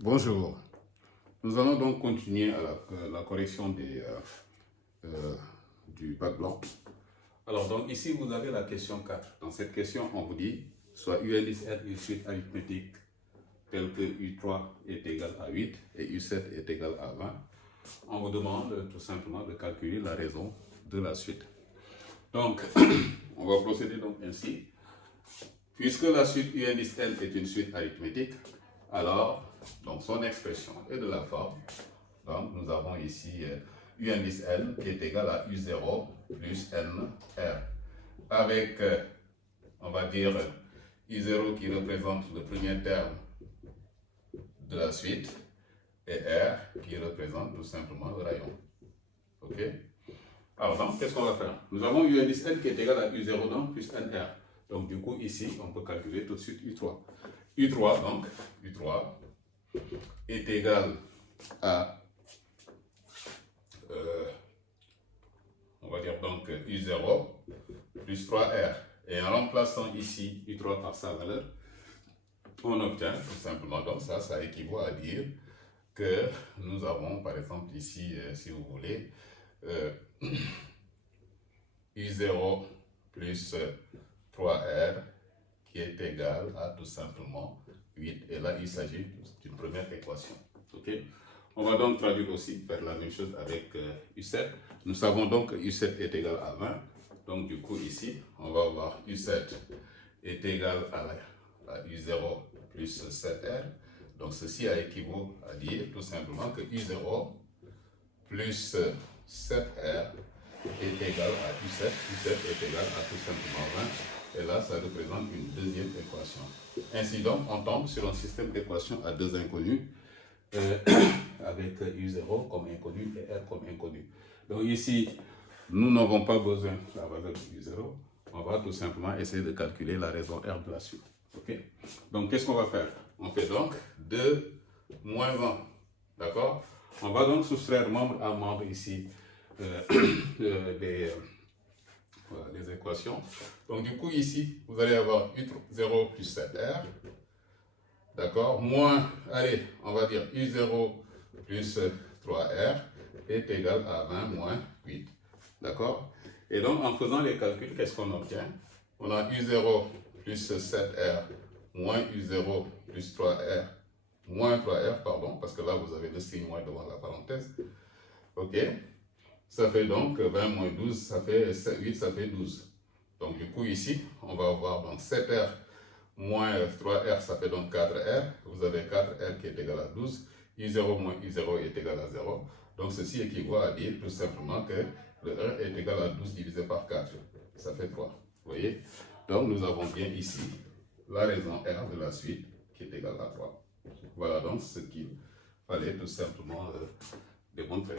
Bonjour. Nous allons donc continuer à la correction du bac blanc. Alors, donc ici, vous avez la question 4. Dans cette question, on vous dit soit U-N-L une suite arithmétique telle que U3 est égal à 8 et U7 est égal à 20. On vous demande tout simplement de calculer la raison de la suite. Donc, on va procéder donc ainsi. Puisque la suite U-N est une suite arithmétique, alors donc son expression est de la forme. Donc nous avons ici U-N qui est égal à U0 plus NR. Avec, on va dire, U0 qui représente le premier terme de la suite et R qui représente tout simplement le rayon. Ok? Alors donc, qu'est-ce qu'on va faire? Nous avons U-N qui est égal à U0 donc plus NR. Donc du coup, ici, on peut calculer tout de suite U3. U3, donc, U3 est égal à, on va dire donc U0 plus 3R. Et en remplaçant ici U3 par sa valeur, on obtient tout simplement, donc ça équivaut à dire que nous avons par exemple ici, si vous voulez, U0 plus 3R qui est égal à tout simplement 8. Et là, il s'agit d'une première équation. Ok? On va donc traduire aussi, faire la même chose avec U7. Nous savons donc que U7 est égal à 20. Donc du coup, ici, on va voir U7 est égal à U0 plus 7R. Donc ceci équivaut à dire tout simplement que U0 plus 7R est égal à U7. U7 est égal à tout simplement 20. Et là, ça représente une deuxième équation. Ainsi donc, on tombe sur un système d'équations à deux inconnus, avec U0 comme inconnu et R comme inconnu. Donc ici, nous n'avons pas besoin de la valeur de U0. On va tout simplement essayer de calculer la raison R de la suite. Ok? Donc, qu'est-ce qu'on va faire? On fait donc 2 moins 1. D'accord? On va donc soustraire membre à membre ici les équations. Donc du coup ici, vous allez avoir U0 plus 7R. D'accord? Moins, allez, on va dire U0 plus 3R est égal à 20 moins 8. D'accord? Et donc en faisant les calculs, qu'est-ce qu'on obtient? On a U0 plus 7R moins U0 plus 3R moins 3R, pardon, parce que là vous avez le signe moins devant la parenthèse. Ok? Ça fait donc 20 moins 12, ça fait 8, ça fait 12. Donc du coup ici, on va avoir donc 7R moins 3R, ça fait donc 4R. Vous avez 4R qui est égal à 12. U0 moins U0 est égal à 0. Donc ceci équivaut à dire tout simplement que le R est égal à 12 divisé par 4. Ça fait 3. Vous voyez? Donc nous avons bien ici la raison R de la suite qui est égale à 3. Voilà donc ce qu'il fallait tout simplement démontrer.